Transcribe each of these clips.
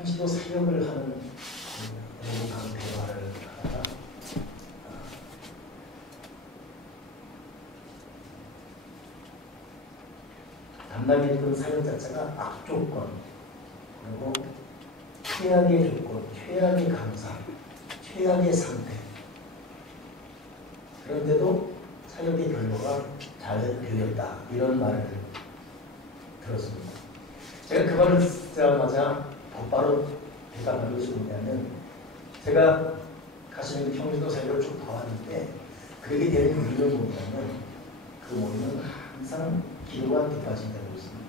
평시도 사역을 하는 여러분하고 대화를 하다가 담당했던 사역 자체가 악조건, 그리고 최악의 조건, 최악의 강사, 최악의 상태. 그런데도 사역의 결과가 잘 되었다. 이런 말을 들었습니다. 제가 그 말을 듣자마자 곧바로 대답한 것이 뭐냐면, 제가 가시는 평시도 사역을 쭉 봐왔는데 그렇게 되는 이유는 뭐냐면, 그 모임은 항상 기도가 뒷받침되고 있습니다.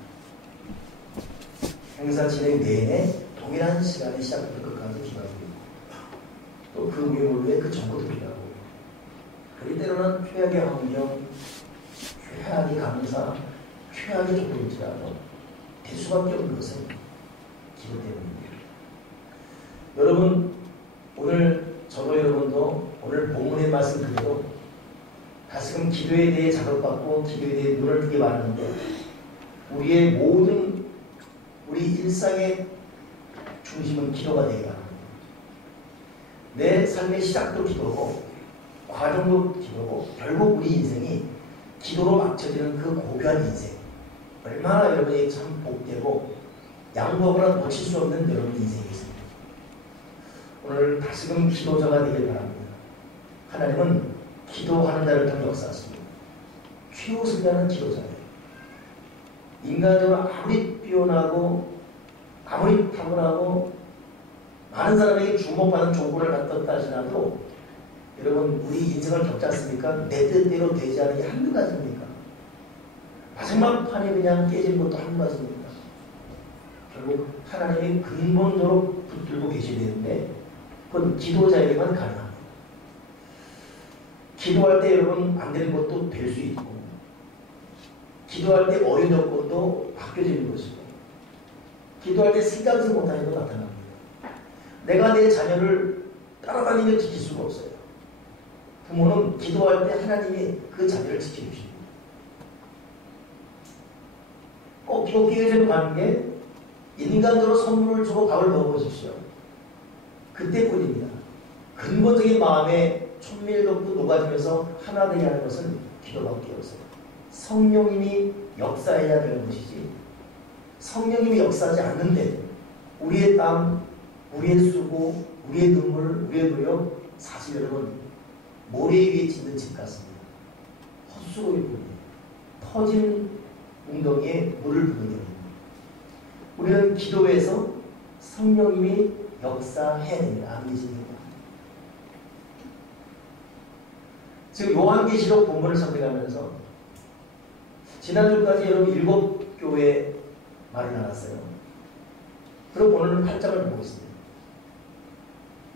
행사 진행 내내 동일한 시간에 시작부터 끝까지 기도하고 있고, 또 그 모임을 위해 그 전부터 기도하고 있고, 그리 때로는 최악의 환경, 최악의 감사, 최악의 조건일지라도 될 수밖에 없는 것은 기도 때문입니다. 여러분, 오늘 저도 여러분도 오늘 본문의 말씀 그대로 다시금 기도에 대해 자극받고 기도에 대해 눈을 뜨게 마련인데, 우리의 모든 우리 일상의 중심은 기도가 되어야 합니다. 내 삶의 시작도 기도고 과정도 기도고 결국 우리 인생이 기도로 맞춰지는 그 고귀한 인생, 얼마나 여러분이 참 복되고 양보하거나 놓칠 수 없는 여러분 인생이 있습니다. 오늘 다시금 기도자가 되길 바랍니다. 하나님은 기도하는 자를 통해 역사하십니다. 최우선자는 기도자예요. 인간적으로 아무리 뛰어나고 아무리 타고나고 많은 사람에게 주목받는 조건을 갖췄다 하시나도, 여러분 우리 인생을 겪지 않습니까? 내 뜻대로 되지 않은 게 한두 가지입니까? 마지막 판에 그냥 깨진 것도 한두 가지입니까? 결국 하나님이 근본적으로 붙들고 계셔야 되는데, 그건 기도자에게만 가능합니다. 기도할 때 여러분 안 되는 것도 될 수 있고, 기도할 때 어려운 조건도 바뀌어지는 것이고, 기도할 때 생각지 못하는 것도 나타납니다. 내가 내 자녀를 따라다니며 지킬 수가 없어요. 부모는 기도할 때 하나님이 그 자녀를 지켜주십니다. 꼭 기독교에 가는 게 인간적으로 선물을 주고 밥을 먹어보십시오. 그때뿐입니다. 근본적인 마음의 천밀감도 녹아지면서 하나 되게 하는 것은 기도밖에 없어요. 성령님이 역사해야 되는 것이지, 성령님이 역사하지 않는데 우리의 땀, 우리의 수고, 우리의 눈물, 우리의 노력, 사실 여러분 모래 위에 짓는 집 같습니다. 헛수고일 뿐이에요. 터진 웅덩이에 물을 부는 겁니다. 우리는 기도에서 성령님이 역사해야 됩니다. 안 계십니까? 지금 요한계시록 본문을 선택하면서 지난주까지 여러분 7교회 말이 나왔어요. 그리고 오늘은 8장을 보고 있습니다.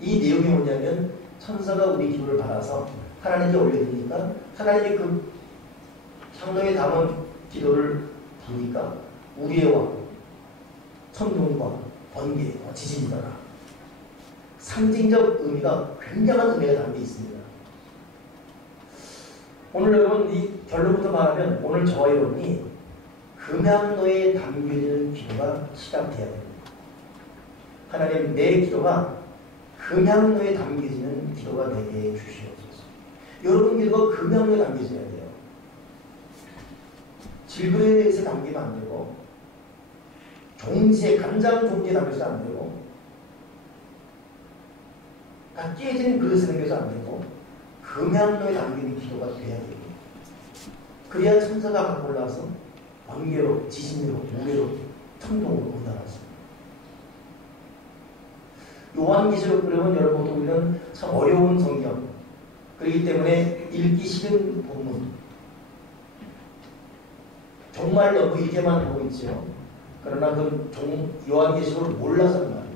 이 내용이 뭐냐면, 천사가 우리 기도를 받아서 하나님께 올려드리니까 하나님이 그 향로에 담은 기도를 부르니까 우리의 왕, 천둥과 번개, 지진이 일어나. 상징적 의미가, 굉장한 의미가 담겨 있습니다. 오늘 여러분 이 결론부터 말하면, 오늘 저와 여러분이 금양로에 담겨지는 기도가 시작돼야 됩니다. 하나님, 내 기도가 금양로에 담겨지는 기도가 되게 해주시옵소서. 여러분 기도가 금양로에 담겨져야 돼요. 질그릇에 담기면 안 되고, 종지에, 간장 종지에 담겨서 안 되고, 다 깨진 그릇에 담겨서 안 되고, 금양로에 담기는 기도가 돼야 됩니다. 그래야 천사가 갖고 올라와서 번개로, 지진으로, 우레로, 천둥으로 응답하십니다. 요한계시록 그러면 여러분 우리는 참 어려운 성경, 그렇기 때문에 읽기 싫은 본문, 정말 너무 읽게만 보고 있죠. 그러나 그 요한계시록을 몰라서 그 말입니다.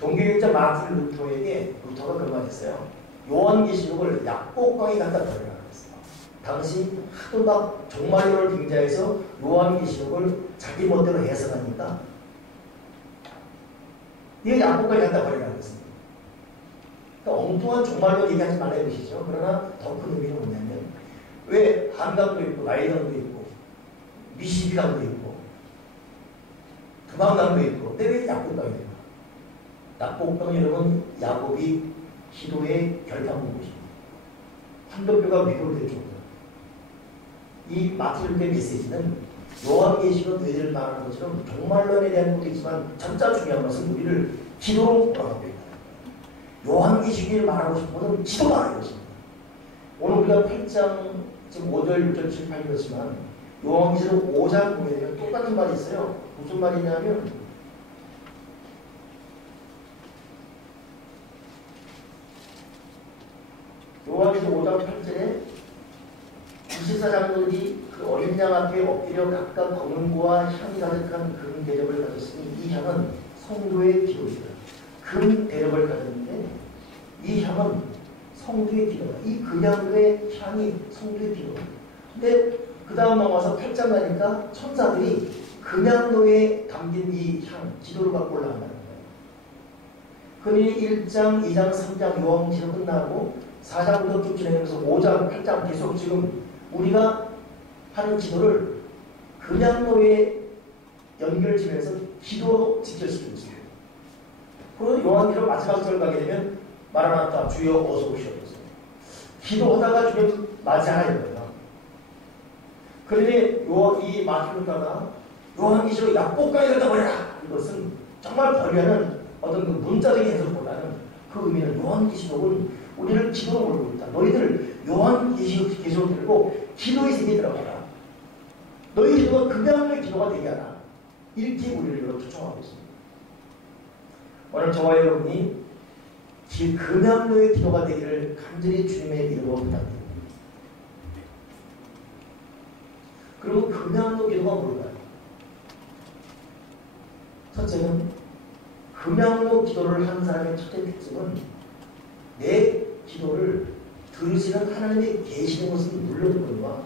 종교학자 마틴 루터에게 루터가 그런 말 했어요. 요한계시록을 약복강에 갖다 버리라 그랬어요. 당시 하도 막 종말론을 빙자해서 요한계시록을 자기 멋대로 해석하니까 이거 약복강에 갖다 버리라 그랬습니다. 그러니까 엉뚱한 종말론 얘기하지 말라 이것이죠. 그러나 더 큰 의미는 뭐냐면, 왜 한강도 있고 나일강도 있고 미시비강도 있고 금왕당도 있고. 근데 왜 약복당이 될까? 약복당 여러분, 야곱이 기도의 결단문이십니다. 한도표가 위로를 될 정도. 이 마태복음의 메시지는 요한계시록 너희들 말하는 것처럼 종말론에 대한 것도 있지만 진짜 중요한 것은 우리를 기도로 몰아가고 있다. 요한계시록이 말하고 싶은 것은 기도가 아닌 것입니다. 오늘 우리가 8장 지금 5절, 6절, 7, 8 그렇지만 요한계시록 5장 보면 똑같은 말이 있어요. 무슨 말이냐면 요한계시록 5장 8절에 24장로들이 그 어린 양 앞에 엎드려 각각 검은고와 향이 가득한 금 대접을 가졌으니 이 향은 성도의 기도이다. 금 대접을 가졌는데 이 향은 성도의 기도다. 이 금향로의 향이 성도의 기도다. 근데 그 다음 넘어가서 8장 가니까 천사들이 금향로에 담긴 이 향, 기도를 갖고 올라간다는 거예요. 그러니 1장, 2장, 3장 요한계시록 끝나고 4장부터 쭉 진행하면서 5장, 8장 계속 지금 우리가 하는 기도를 금향로에 연결을 지면서 기도로 직결시키고 있습니다. 그리고 요한계시록 마지막 절 가게 되면 마라나타 주여 어서 오시옵소서. 기도하다가 주님 맞이하는 거예요. 그러니 이 마태복음가 요한계시록 약복강에 갖다 버려라. 이것은 정말 버리는 어떤 그 문자적인 해석보다는 그 의미는 요한계시록은 우리를 기도로 몰고 있다. 너희들 요한계시록 들고 기도의 세계에 들어가라. 너희 기도가 금양의 기도가 되게 하라. 이렇게 우리를 초청하고 있습니다. 오늘 저와 여러분이 금양로의 기도가 되기를 간절히 주님의 이름으로 부탁드립니다. 그리고 금양로 기도가 뭘까요? 첫째는 금양로 기도를 하는 사람의 첫째 특징은 내 기도를 들으시는 하나님이 계시는 것은 물론이거니와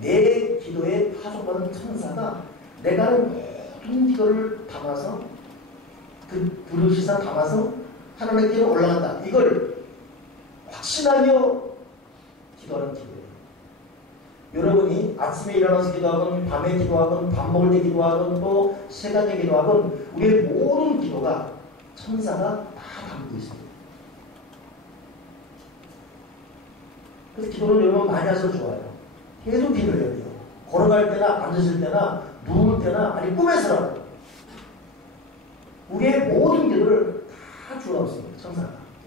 내 기도에 파송받은 천사가 내가 하는 모든 기도를 담아서 들으시사 담아서 하나님께로 올라간다. 이걸 확신하며 기도하는 기도예요. 여러분이 아침에 일어나서 기도하건 밤에 기도하건 밥 먹을 때 기도하건 또 시간에 기도하건 우리의 모든 기도가 천사가 다 담고 있습니다. 그래서 기도를 여러분 많이 하셔도 좋아요. 계속 기도해야 돼요. 걸어갈 때나 앉으실 때나 누울 때나 아니 꿈에서라도 우리의 모든 기도를 다 주고 있습니다.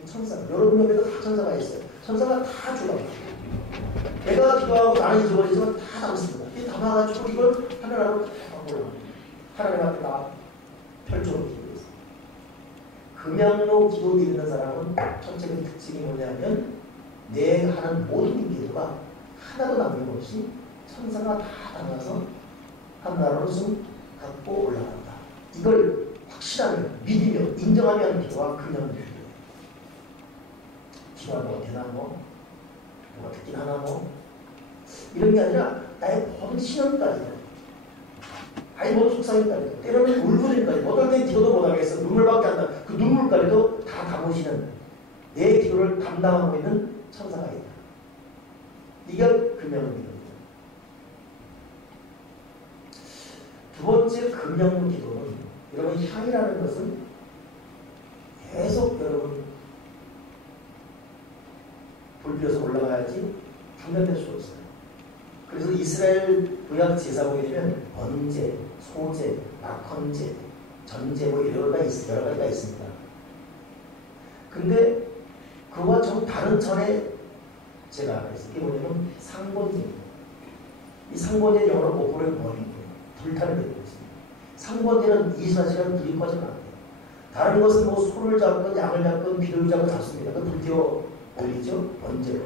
천사가. 여러분 옆에도 다 천사가 있어요. 천사가 다 주고 있어요. 내가 기도하고 나는 잊어버리지만 다 담습니다. 이 담아가지고 이걸 하늘하고 다 올라갑니다. 하나님 앞에 다 펼쳐놓고 기도했습니다. 금양로 기도 드리는 사람은 첫째 특징이 뭐냐면 내 하는 모든 기도가 하나도 남김없이 천사가 다 담아서 하나로 숨 갖고 올라간다. 이걸 확실하게 믿으며 인정하며 하는 기도가 금양로 기도예요. 기도하고 되나 누가 듣긴 하나 이런 게 아니라 나의 모든 신앙까지 아니 모든 속상까지 때로는 울부짖까지 못할 때 기도도 못하겠어. 눈물밖에 안 나. 그 눈물까지도 다 담으시는 내 기도를 담당하고 있는 천사가 있다. 이게 금양로 기도입니다. 두 번째 금양로 기도는 여러분 향이라는 것은 계속 여러분 불피워서 올라가야지 분별될 수가 없어요. 그래서 이스라엘 구약 제사 보게 되면 번제, 소제, 낙헌제, 전제 뭐 여러 가지가 있습니다. 근데 그와 좀 다른 전에 제가 알았어요. 이게 뭐냐면 상번제입니다. 이 상번제 영어로 오포를 버린 거예요. 불타는 게 있습니다. 상번제는 24시간 불이 꺼지면 안 돼요. 다른 것은 뭐 소를 잡건 양을 잡건 비둘기 잡건 잡습니다. 그 불태워 올리죠. 번제로.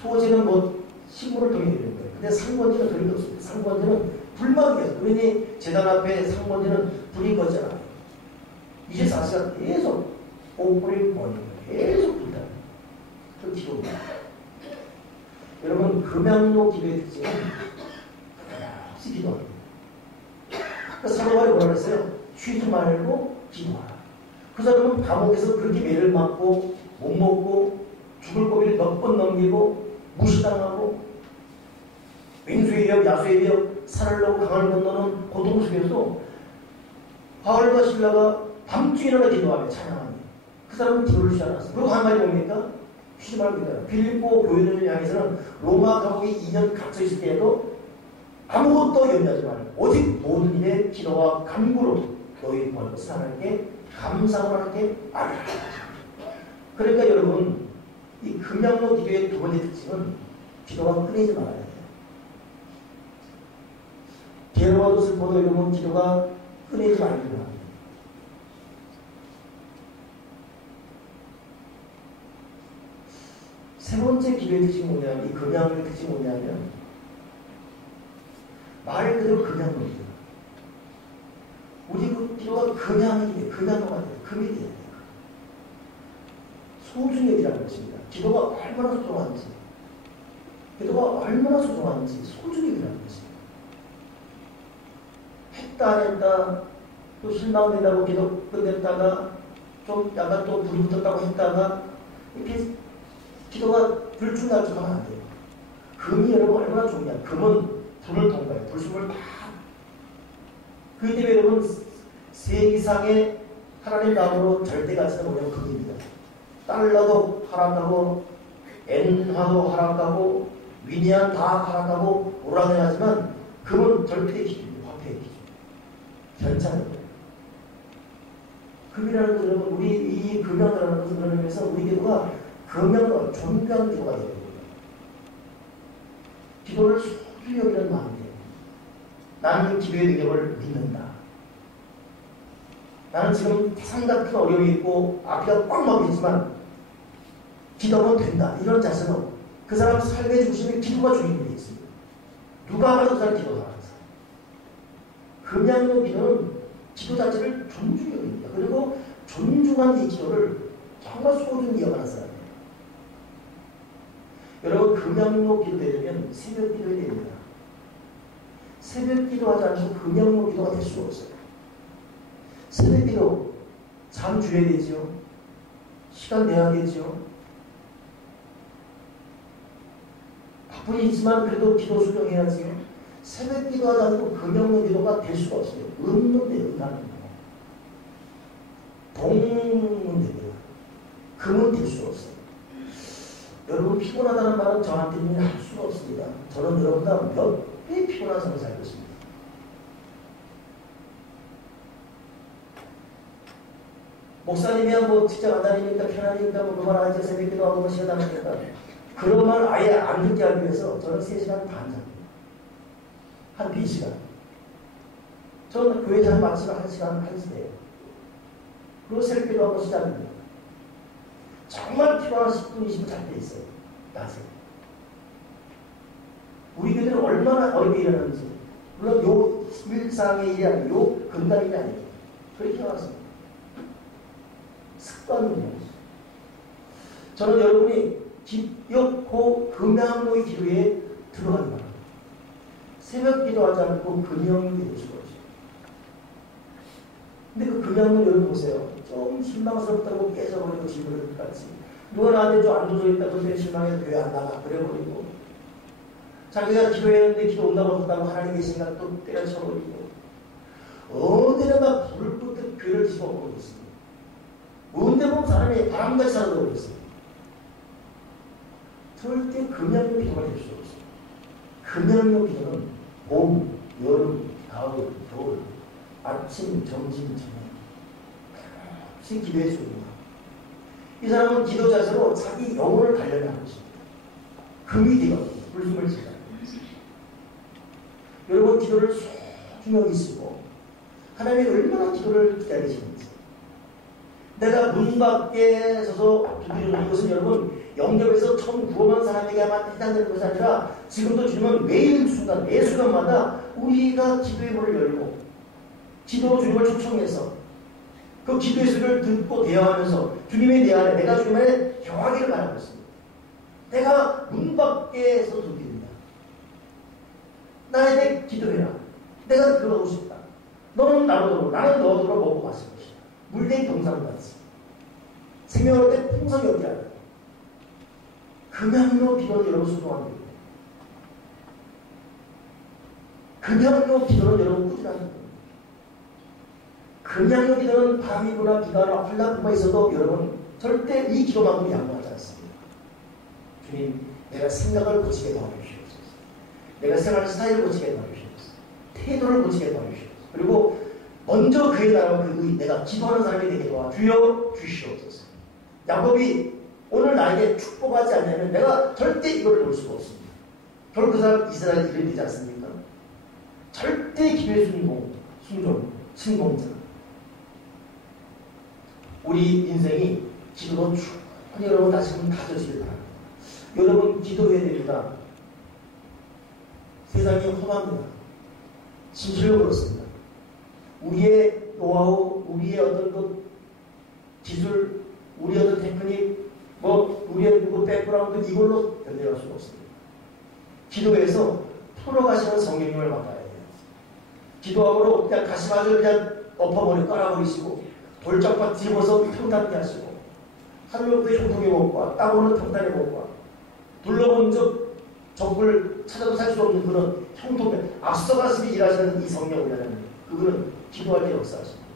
소제는 뭐 식물을 통해 드리는 거예요. 근데 상번제는 그런 게 없습니다. 상번제는 불만 계속. 그러니 재단 앞에 상번제는 불이 꺼지잖아요. 24시간 계속 오프를 버리는 거예요. 계속 불타는 거예요. 그 기도입니다. 여러분 금양로 기도의 특징은 끝없이 기도합니다. 그 사도바울이 뭐라 그랬어요? 쉬지 말고 기도하라. 그 사람은 감옥에서 그렇게 매를 맞고 못 먹고 죽을 고비를 몇 번 넘기고 무시당하고 맹수의 위협, 야수의 위협, 산을 넘고 강을 건너는 고통 속에서 바울과 신라가 밤중에 일어나 기도하며 찬양하며 그 사람은 기도를 쉬지 않았어. 그리고 한 말이 뭡니까? 쉬지 말고 기도하라. 빌립보 교회를 향해서는 로마 감옥에 2년 갇혀 있을 때에도 아무것도 염려하지 말고 오직 모든 일에 기도와 간구로 너희 구할 것을 하나님께 감사하고 하나님께 알아라. 그러니까 여러분 이 금양로 기도의 두 번째 특징은 기도가 끊이지 말아야 돼요. 괴로워도 슬퍼도 여러분 기도가 끊이지 말기를 합니다. 세 번째 기도의 특징이 뭐냐면 이 금양로의 특징이 뭐냐면 말 그대로 금양로입니다. 우리 그 기도가 금양이 돼, 금양로가 돼, 금이 돼야 돼요. 소중히 여기라는 것입니다. 기도가 얼마나 소중한지, 기도가 얼마나 소중한지 소중히 여기라는 것입니다. 했다 안 했다, 또 실망된다고 기도 끝냈다가 좀 약간 또 불이 붙었다고 했다가 이렇게 기도가 불충날충하면 안 돼요. 금이 여러분 얼마나 중요해요. 금은 불을 통과해요. 불순물 다. 그렇기 때문에 여러분 세 이상의 하나님 나무로 절대 가치는 뭐냐면 금입니다. 달러도 하락하고 엔화도 하락하고 위니안 다 하락하고 오락내하지만 금은 절대의 기준입니다. 화폐의 기준. 현찰은 금이라는 것은 여러분 우리 이 금양이라는 것을 그러면서 우리 기도가 금양과 존귀한 기도가 되는 거예요. 기도를 소중히 여기는 마음이에요. 나는 기도의 능력을 믿는다. 나는 지금 태산 같은 어려움이 있고 앞이가 꽉 막혀있지만 기도하면 된다. 이런 자세로 그 사람 삶의 중심에 기도가 주인공이 있습니다. 누가 봐도 그 사람 기도가 하는 사람. 금양로 기도는 기도 자체를 존중히 여깁니다. 그리고 존중한 이 기도를 정말 소중히 여기는 사람이에요. 여러분 금양로 기도되려면 새벽 기도해야 됩니다. 새벽 기도하지 않고 금양로 기도가 될 수가 없어요. 새벽 기도 잠 줘야 되죠. 시간 내야 되죠. 바쁜 일 있지만 그래도 기도 수정해야지요. 새벽 기도하지 않고 금양로 기도가 될 수가 없어요. 없는데 은하는 동은 됩니다. 금은 될 수가 없어요. 여러분 피곤하다는 말은 저한테는 할 수가 없습니다. 저는 여러분보다 몇 배 피곤한 삶을 살고 있습니다. 목사님이야 뭐 직장 안 다니니까 편하니까 뭐 그만 하지 새벽 기도하고 뭐 시간 다니니까 그런 말 아예 안 듣게 하기 위해서 저는 3시간 반 잡니다. 한 2시간. 저는 교회에서 한 마치면 1시간 1시대예요. 그리고 새벽 기도하고 시작합니다. 정말 필요한 10분, 20분 잘 때 있어요. 낮에. 우리 교회들은 얼마나 어렵게 일하는지. 물론 요 일상의 일이 아니고 요 근당 일이 아니에요. 그렇게 해왔습니다. 습관이에요. 저는 여러분이 기엽고 금양로의 기도에 들어가기 바랍니다. 새벽 기도하지 않고 금양로 기도할 수가 없어요. 근데 그 금양로 여러분 보세요. 좀 실망스럽다고 깨져버리고 집을 같이 누가 나한테 좀 안 줘서 있다 그런데 실망해서 교회 안 나가 그래버리고 자기가 기도했는데 기도 온다고 한다고 하나님 계신가 또 때려쳐버리고 어디나 막 불을 끄듯 교회를 집어버리고 있습니다. 뭔데 보면 사람이 바람같이 살아가고 있습니다. 절대 금양로 기도가 될 수 없어요. 금양로 기도는 봄, 여름, 가을, 겨울 아침, 점심, 저녁 같이 기도해 줍니다. 이 사람은 기도 자세로 자기 영혼을 단련하는 것입니다. 금이 되거든요. 불숨을 지다. 여러분 기도를 소중히 여기시고 하나님이 얼마나 기도를 기다리시는지 내가 문 밖에 서서 두드리는 이것은 여러분 영접에서 처음 구원한 사람에게만 해당되는 것이 아니라 지금도 주님은 매일 순간 매 순간마다 우리가 기도의 문을 열고 기도로 주님을 초청해서 그 기도의 소리를 듣고 대화하면서 주님의 내 안에 내가 주님 안에 경하기를 바라고 있습니다. 내가 문 밖에서 두드립니다. 나에게 기도해라. 내가 들어가고 싶다. 너는 나로 들어 나는 너 들어 먹고 마실 것이다. 물된 동상같이 생명을 때 풍성히 얻게 하라. 금양로 기도는 여러분 소중한 겁니다. 금양로 기도는 여러분 꾸준한 겁니다. 그냥 여기는 바람이거나 비가나 헐라구가 있어도 여러분 절대 이 기도만큼 양보하지 않습니다. 주님, 내가 생각을 고치게 도와주시옵소서. 내가 생활 스타일을 고치게 도와주시옵소서. 태도를 고치게 도와주시옵소서. 그리고 먼저 그의 나라와 그 의, 내가 기도하는 사람이 되게 도와주여 주시옵소서. 야곱이 오늘 나에게 축복하지 않냐면 내가 절대 이걸 볼 수가 없습니다. 결국 그 사람 이스라엘 이름이 되지 않습니까? 절대 기도의 순종자. 우리 인생이 기도로 충분히 여러분 다시금 다져지길 바랍니다. 여러분 기도해야 됩니다. 세상이 험합니다. 진실로 그렇습니다. 우리의 노하우, 우리의 어떤 그 기술, 우리의 어떤 테크닉, 우리의 누구 백그라운드 이걸로 견뎌갈 수가 없습니다. 기도에서 풀어가시는 성령님을 만나야 돼요. 기도함으로 그냥 가시마저를 그냥 엎어버리고 깔아버리시고 돌짝밭 뒤집어서 평탄케 하시고 하늘로부터 형통의 목과 땅으로는 평탄의 목과 둘러본 적을 찾아도 살 수 없는 그런 형통의 앞서가시기 일하시는 이 성령이라는 그거는 기도할 때 역사하십니다.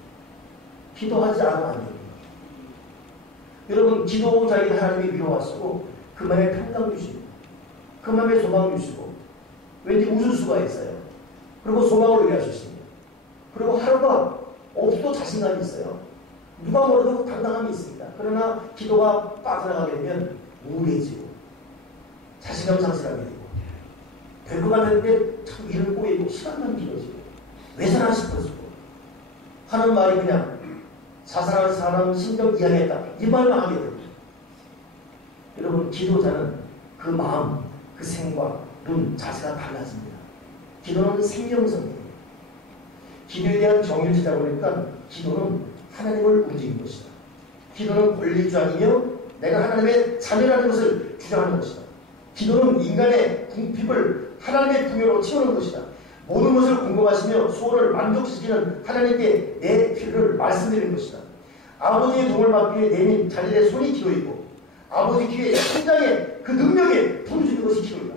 기도하지 않으면 안 됩니다. 여러분 기도자에게 하나님이 위로하시고 그 마음에 평강 주시고 그 마음에 소망 주시고 왠지 웃을 수가 있어요. 그리고 소망을 위해 주십니다. 그리고 하루가 없어도 자신감이 있어요. 누가 뭐래도 당당함이 있습니다. 그러나 기도가 빠져나가게 되면 우울해지고 자신감 상실하게 되고 될 것 같은데 참 일을 꼬이고 시간만 길어지고 왜 사나 싶어지고 하는 말이 그냥 자살하는 사람 심정 이해했다 이 말만 하게 됩니다. 여러분 기도자는 그 마음, 그 생각, 눈, 자세가 달라집니다. 기도는 생명성이에요. 기도에 대한 정의를 찾아 보니까 기도는 하나님을 움직이는 것이다. 기도는 권리주장이며 내가 하나님의 자녀라는 것을 주장하는 것이다. 기도는 인간의 궁핍을 하나님의 풍요로 채우는 것이다. 모든 것을 공급하시며 소원을 만족시키는 하나님께 내 필요를 말씀드리는 것이다. 아버지의 도움을 받기 위해 내민 자녀의 손이 기도이고 아버지 귀에 심장에 그 능력에 부르짖는 것이 기도이다.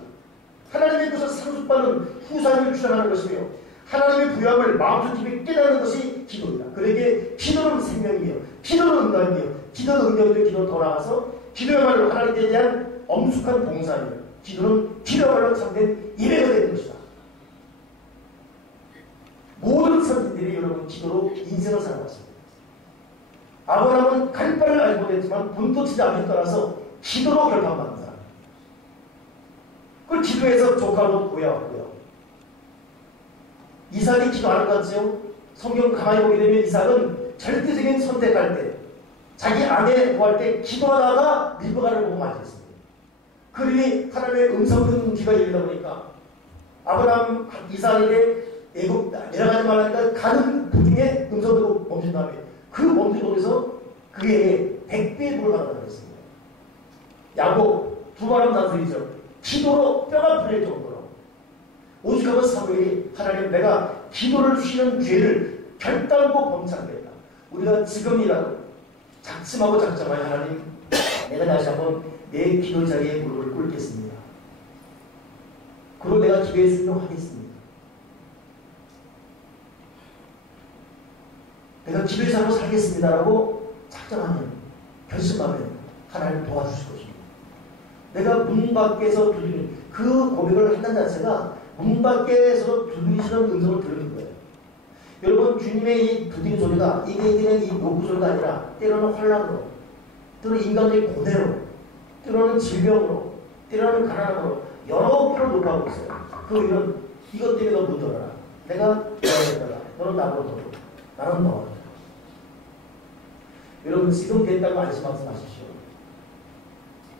하나님의 뜻을 상속받는 후사님을 주장하는 것이며 하나님의 부여함을 마음속 깊이 깨닫는 것이 기도이다. 그러기에 기도는 생명이며 기도는 응답이며 기도는 응답이며 기도는 더 나아가서 기도야말로 하나님에 대한 엄숙한 봉사이며 기도는 기도야말로 참된 예배가 되는 것이다. 모든 선진들이 여러분 기도로 인생을 살아왔습니다. 아브라함은 갈 바를 알지 못했지만 분도치지 않을 따라서 기도로 결판받는 사람. 그걸 기도해서 조카로 구해왔고요. 이삭이 기도 안 한 것 같죠? 성경 가만히 보게 되면 이삭은 절대적인 선택할 때 자기 아내 구할 때 기도하다가 리브가를 보고 맞았습니다. 그러니 하나님의 음성 듣는 귀가 열리다 보니까 아브라함 이삭에게 애굽 내려가지 말라니까 가는 도중에 음성 듣고 멈춘 다음에 그 멈춘 곳에서 그에게 100배의 복을 받았다고 했습니다. 야곱 두바람 단소리죠. 기도로 뼈가 풀릴 정도로 오죽하면 사무엘이 하나님 내가 기도를 쉬는 죄를 결단코 범치 않겠다. 우리가 지금이라도 작심하고 작정하여 하나님 내가 다시 한번 내 기도 자리에 무릎을 꿇겠습니다. 그리고 내가 기도에 순종하겠습니다. 내가 기도의 삶을 살겠습니다라고 작정하면 결심하면 하나님 도와주실 것입니다. 내가 문 밖에서 두드리는 그 고백을 한다는 자체가 문 밖에서 두드리시는 음성을 들은 거예요. 여러분 주님의 이 두드림 소리가 이게 그냥 이 노크 소리가 아니라 때로는 환란으로 때로는 인간적인 고뇌로 때로는 질병으로 때로는 가난으로 여러 표를 녹화하고 있어요. 그 이런 이것 때문에 너 못 들어라. 내가 너에다가 너는 나보고 들어. 나는 너. 여러분 지금 됐다고 안심하지 마십시오.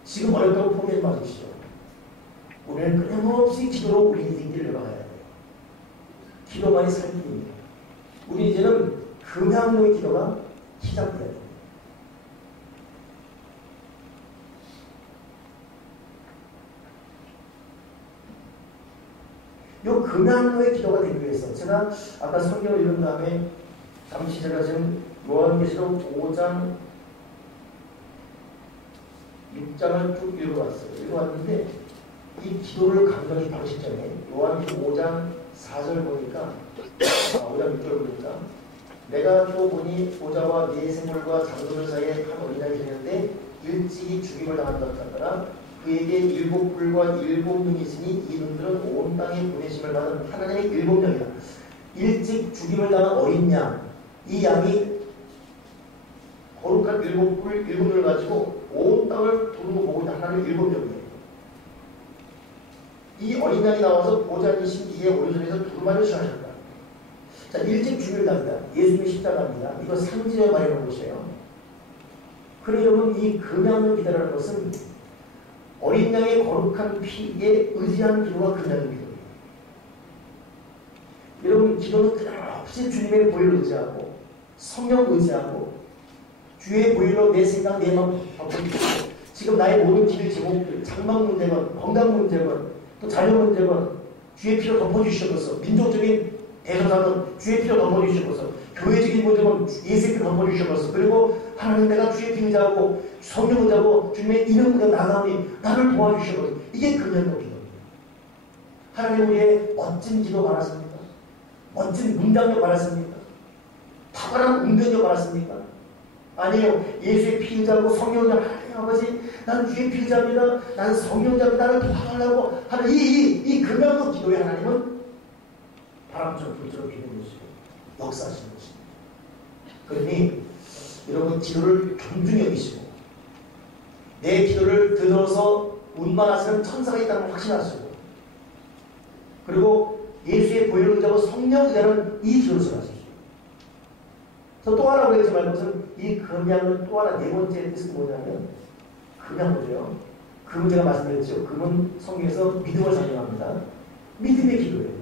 지금 어렵다고 포기하지 마십시오. 우리는 끊임없이 기도로 우리 인생길을 열어가야 돼요. 기도만이 살길입니다. 우리 이제는 금양로의 기도가 시작돼야 돼요. 이 금양로의 기도가 되기 위해서 제가 아까 성경을 읽은 다음에 잠시 제가 지금 요한계시록 5장 6장을 쭉 읽어왔어요. 읽어왔는데 이 기도를 강조하기 바로 직전에 요한계시록 5장 4절 보니까 5장 6절 보니까 내가 또 보니 보좌와 네 생물과 장로들 사이에 한 어린 양이 되는데 일찍이 죽임을 당한다더라. 그에게 7뿔과 7눈이 있으니 이 눈들은 온 땅에 보내심을 받은 하나님의 7명이다. 일찍 죽임을 당한 어린 양, 이 양이 거룩한 7뿔, 7눈을 가지고 온 땅을 두루고 보고 있는 하나님의 7명이에요. 이 어린 양이 나와서 보좌이신 이의 오른손에서 두루마리를 취하셨다. 자, 일찍 죽임을 당한다. 예수님의 십자가입니다. 이거 상징을 말해놓은 것이에요. 그러니 여러분, 이 금양을 기다리는 것은 어린 양의 거룩한 피에 의지하는 기도가 금양의 기도입니다. 여러분, 기도는 끝없이 주님의 보혈을 의지하고 성령 의지하고 주의 보혈로 내 생각, 내 마음 바꾸고 지금 나의 모든 기도의 제목들, 장막 문제건 건강 문제건 또 자녀 문제건 주의 피로 덮어주시옵소서. 민족적인 대소사는 주의 피로 덮어주시옵소서. 교회적인 문제건 예수의 피로 덮어주시옵소서. 그리고 하나님, 내가 주의 피 의지하고 성령 의지하고 주님의 이름으로 나가오니 나를 도와주시옵소서. 이게 금연의 기도입니다. 하나님, 우리의 멋진 기도 바랐습니까? 멋진 문장력 바랐습니까? 탁월한 운전력 바랐습니까? 아니에요. 예수의 피 의지하고 성령 의지하고 하나님 아버지, 나는 주의 피 의지합니다. 나는 성령 의지합니다. 나를 도와달라고 하는 이 금연의 기도에 하나님은 바람처럼 불처럼 비는 것이고 역사하시는 것입니다. 그러니 여러분, 기도를 존중히 여기시고 내 기도를 들어서 운반하시는 천사가 있다는 걸 확신하시고 그리고 예수의 보혈을 의지하고 성령 의지하는 이 기도를 하십시오. 또 하나 그러지 말고 이 금양은 또 하나 네 번째 뜻은 뭐냐면 금양 뭐죠? 금은 제가 말씀드렸죠. 금은 성경에서 믿음을 상징합니다. 믿음의 기도예요.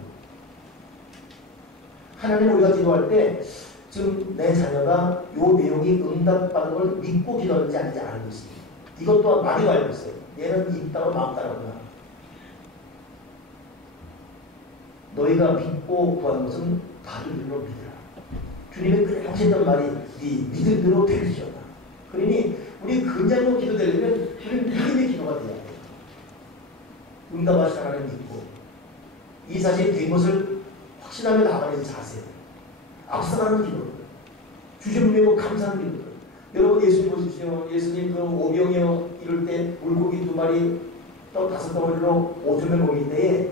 하나님, 우리가 기도할 때 지금 내 자녀가 요 내용이 응답받은 걸 믿고 기도하는지 아닌지 알고 있습니다. 이것 또한 많이 알고 있어요. 얘는 입 따로 마음 따라구나. 너희가 믿고 구하는 것은 바르기로 믿으라. 주님의 그 하셨던 말이 네 믿음대로 되시었다. 그러니 우리 금양로 기도되려면 우리는 믿음의 기도가 돼야 돼요. 응답하신 하나님 믿고 이 사실이 된 것을 확신하며 나가는 자세, 앞서가는 기도, 주님 믿고 감사하는 기도. 여러분, 예수님 보십시오. 예수님 그 오병이어 이럴 때 물고기 2마리 떡 5덩어리로 5,000명 먹일 때에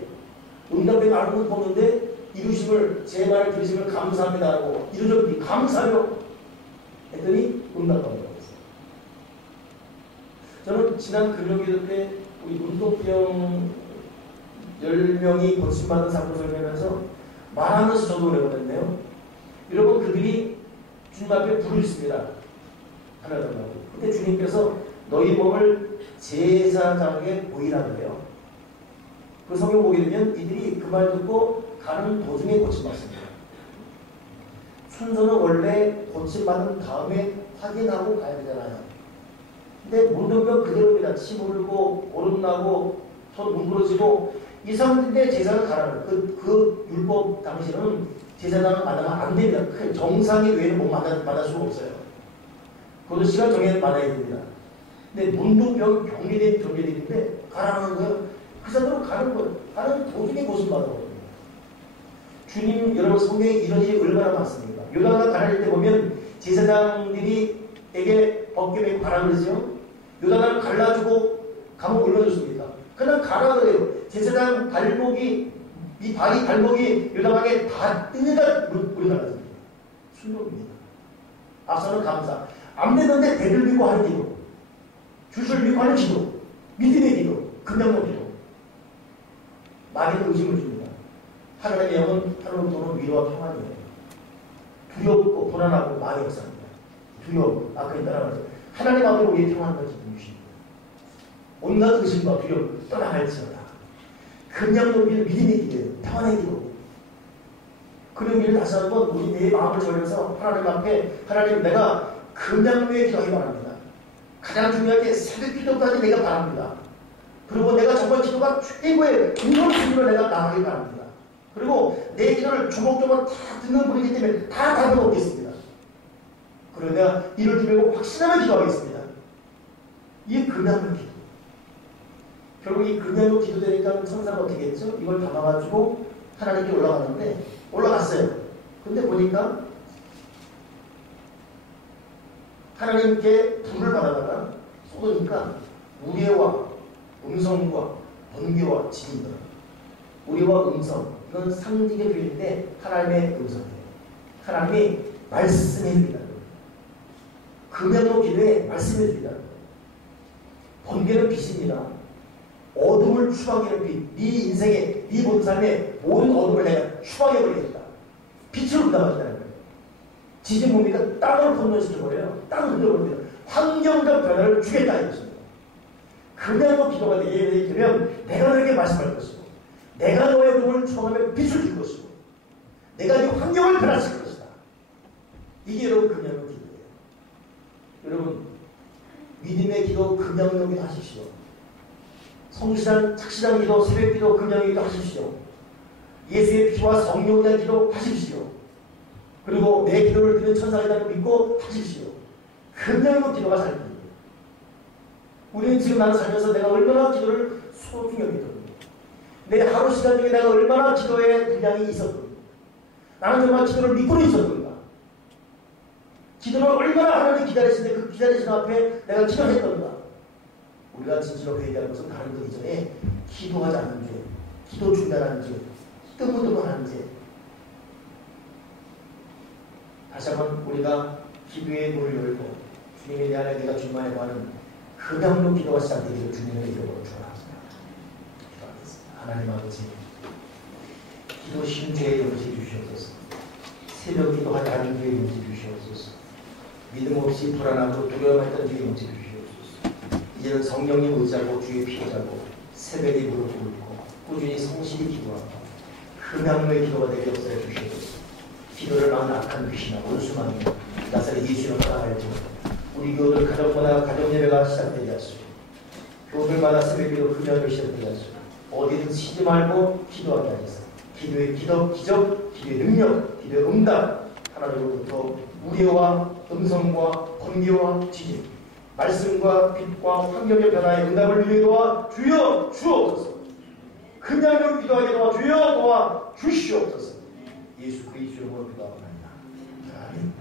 응답의 말을 보는데 이루심을, 제 말을 들으심을 감사합니다 하고 이루셨니 감사하며 했더니 응답받는 거였어요. 저는 지난 금요일 때 우리 문독병 10명이 고침받은 사건 설명하면서 말하면서 저도 그랬는데요. 여러분, 그들이 주님 앞에 부르셨습니다. 하나님하고. 그때 주님께서 너희 몸을 제사장에게 보이라 그래요. 그 성경 보게 되면 이들이 그 말 듣고 가는 도중에 고침받습니다. 순서는 원래 고침받은 다음에 확인하고 가야 되잖아요. 근데 문둥병 그대로입니다. 침 흐르고 오름 나고 손 뭉그러지고 이 사람들인데 제사를 가라는 그 율법 당시는 제사장을 만나면 안 됩니다. 정상의 외에는 못 만날 수가 없어요. 그것도 시간 정해 만나야 됩니다. 근데 문둥병 격리된 경계들인데 가라는 거예요. 그 사람으로 가는 거예요. 가는 도중에 고침받은 거예요. 주님, 여러분, 성경에 이런 일이 얼마나 많습니까? 요단강 가라릴 때 보면 제사장들이에게 벗겨 메고 가라 그러죠. 요단강을 갈라주고 감옥 올려줬습니다. 그냥 가라 그래요. 제사장 발목이, 이 발이 발목이 요단강에 다 뜨니까 물이 갈라집니다. 순종입니다. 앞서는 감사. 안 되는데 대를 믿고 하는 기도. 주를 믿고 하는 기도. 믿음의 기도. 금양로 기도. 많은 의심을 줍니다. 하나님의 영은 하루는 위로와 평안이에요. 두렵고 불안하고 많이 없습니다. 두렵고 아까 따라가서 하나님 앞에 우리의 평안을 주십니다. 온갖 의심과 두려움 떠나갈지어다. 금양로 기도, 믿음의 기도예요. 평안의 기도. 그런 일을 다시 한번 우리 내 마음을 전해서 하나님 앞에 하나님, 내가 금양로에 기도하기 바랍니다. 가장 중요한 게 새벽 기도까지 내가 바랍니다. 그리고 내가 정말 기도가 최고의 우선순위로 내가 나가기 바랍니다. 그리고 내 기도를 조목조목 다 듣는 분이기 때문에 다 답을 얻겠습니다. 그리고 내가 이를 두고 확신하며 기도하겠습니다. 이게 금양로 기도. 결국 이 금양로 기도되니까 천사가 어떻게 했죠? 이걸 담아가지고 하나님께 올라갔는데 올라갔어요. 근데 보니까 하나님께 불을 받아다가 쏟으니까 우레와 음성과 번개와 지진이다. 우레와 음성, 이건 상징의 표현인데 하나님의 음성이에요. 하나님이 말씀해 줍니다. 금연도 기도에 말씀해 줍니다. 번개는 빛입니다. 어둠을 추방하는 빛, 네 인생의, 네 모든 삶의 모든 어둠을 내가 추방해버리겠다. 빛으로 응답하신다는 거예요. 지진 뭡니까? 땅을 혼돈시켜버려요. 땅을 흔들어버립니다. 환경적 변화를 주겠다 이것입니다. 그대로 기도가 되게 되면 내가 너에게 말씀할 것이고, 내가 너의 눈을 추방하며 빛을 줄 것이고, 내가 네 환경을 변화시킬 것이다. 이게 여러분 금양의 기도예요. 여러분 믿음의 기도 금양의 기도 하십시오. 성실한 착실한 기도, 새벽 기도, 금양의 기도 하십시오. 예수의 피와 성령에 대한 기도 하십시오. 그리고 내 기도를 듣는 천사에 대한 믿고 하십시오. 금양의 기도가 삶입니다. 우리는 지금 나는 살면서 내가 얼마나 기도를 소중히 여기거든요. 내 하루 시간 중에 내가 얼마나 기도의 분량이 있었거든요. 나는 정말 기도를 믿고는 있었던가. 기도를 얼마나 하나님 기다리시는데 그 기다리시는 앞에 내가 기도했던가. 우리가 진실로 회개할 것은 다른 것 이전에 기도하지 않는 죄, 기도 중단하는 죄, 뜨문뜨문하는 죄. 다시 한번 우리가 기도의 문을 열고 주님이 내 안에 내가 주님만에 구하는 그냥로 기도가 시작되기를 주님의 이름으로 축원합니다. 기도하겠습니다. 하나님 아버지, 기도 심죄의 용기 주시옵소서. 새벽 기도하지 않은 죄의 용기 주시옵소서. 믿음 없이 불안하고 두려워했던 죄의 용기 주시옵소서. 이제는 성령님 의지하고 주의 피하자고 새벽에 무릎 꿇고 꾸준히 성실히 기도하고 금양로의 기도가 되게 역사해 주시옵소서. 기도를 막는 악한 귀신아 원수만이 나사렛 예수를 따라갈지 우리 교우들 가정마다 가정예배가 시작되게 하시고 교우들마다 새벽기도 금양을 시작되게 하시고 어디든 쉬지 말고 기도하게 하셔서 기도의 기적, 기도의 능력, 기도의 응답 하나님으로부터 우레와 음성과 번개와 지진 말씀과 빛과 환경의 변화의 응답을 위해 도와 주여 주옵소서. 금양을 기도하게 도와 주여 도와 주시옵소서. 예수 그리스도의 이름으로 기도합니다. 아멘.